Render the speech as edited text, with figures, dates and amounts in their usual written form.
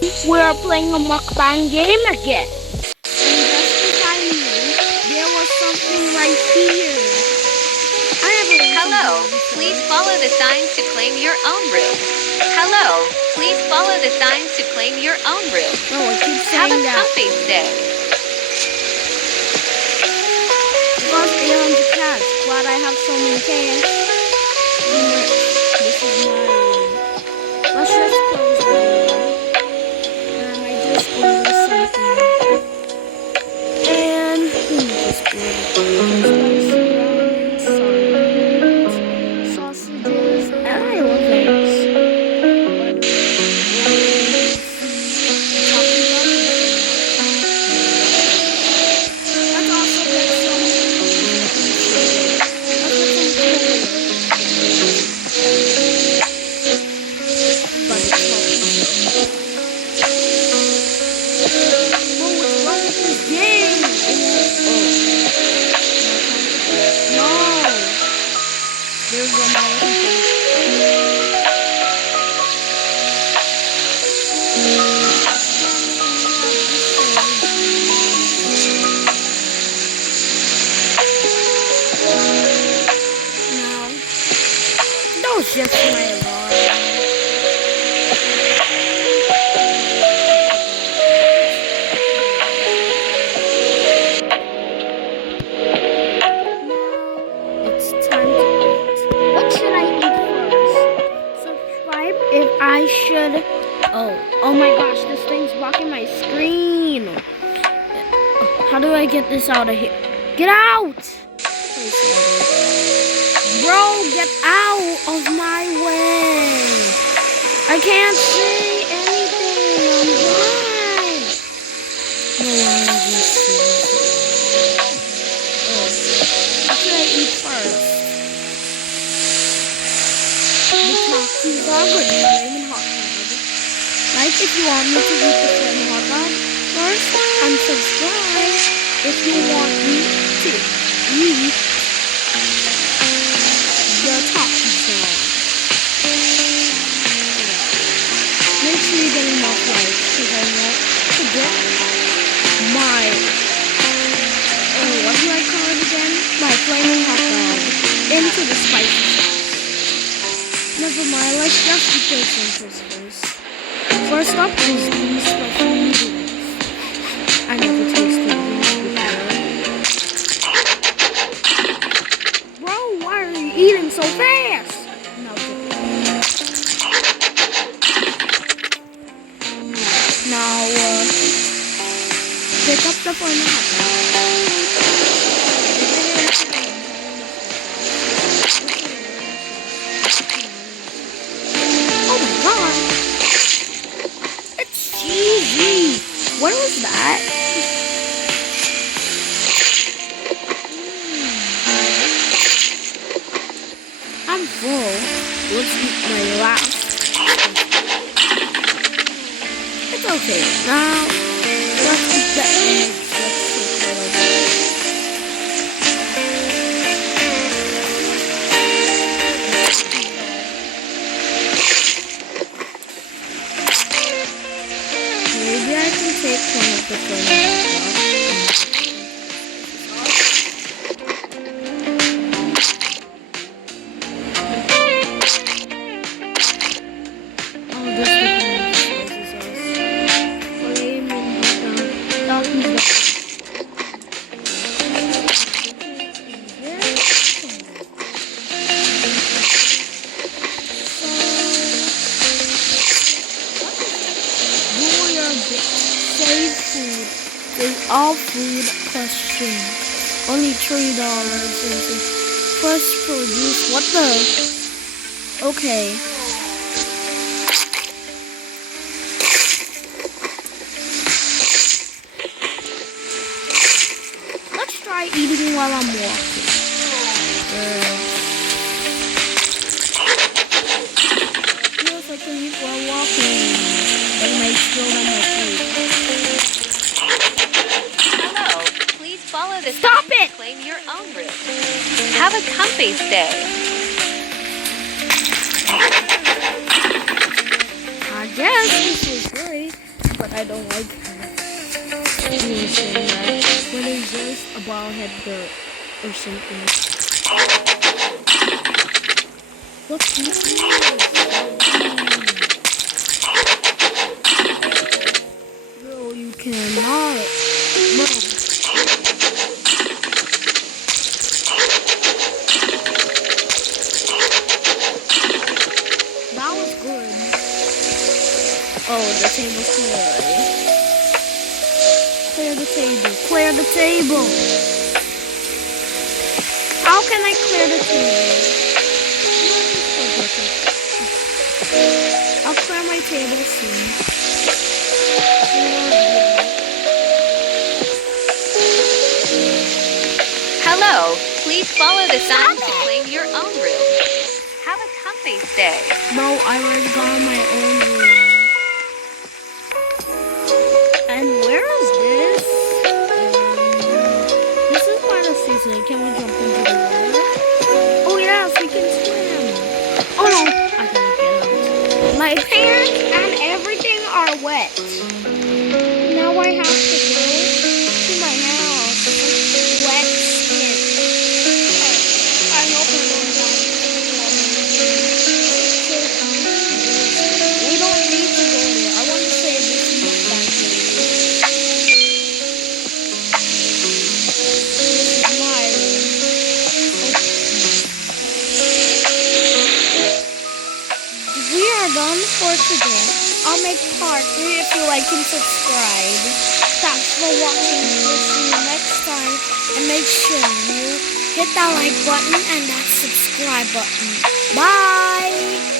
We're playing a mukbang game again. And just beside me, there was something right here. I never Hello, please follow the signs to claim your own room. Hello, please follow the signs to claim your own room. No, I keep Have a saying that. comfy stay. Because 800 cats, but I have so many cats. This is my room. Let's just close the door. And I just ordered something. And just ordered spicy ramen, sardines, sausages, and I love eggs. Let's also get some. But it's not pizza. Oh, what's wrong with this game? No. There's one now. That was just my alarm. It's time to eat. What should I eat first? Subscribe if I should. Oh my gosh, this thing's blocking my screen. How do I get this out of here? Get out! Bro, get out of my way. I can't see anything. I'm blind. No, I just see. What should I eat first? The Takis are good. Flaming hot dog. Like if you want me to eat the flaming hot dog first, and subscribe if you want me to eat the Takis dog. Make sure you get enough likes because I want to get my what do I call it again? My flaming hot dog into the spicy sauce. Never mind, let's just eat those things first. First up is these special ingredients. I never tasted these before. Bro, why are you eating so fast? No, now, pick up the flaming hot dog. Oh my god! It's cheesy! What was that? I'm full. Let's eat my last. It's okay. Now, let's eat the eggs. Maybe I can take one of the flaming save food is all food question. Only $3 fresh produce. What the? Okay. Let's try eating while I'm walking. Feels like I can eat while walking. But it might spill on my food. Hello, please follow the Stop signs it! to claim your own room. Have a comfy stay. I guess this is great. I don't like you saying that. What is this? A ball head girl or something. What's this? Bro, you cannot. Bro. That was good. Oh, the table's clear already. Clear the table. Clear the table. How can I clear the table? I'll clear my table soon. Hello, please follow the sign to claim your own room. Have a comfy stay. Bro, I already got my own room. And where is this? This is part of season. Can we jump into the water? Oh yes, we can swim. Oh no, I gotta get out. My pants and everything are wet. Now I have to go to my house with wet skin. I hope I don't die. We don't need to go there. I want to say this mukbang video. This is my room. We are done for today. I'll make part 3 if you like and subscribe. Thanks for watching. We'll see you next time. And make sure you hit that like button and that subscribe button. Bye!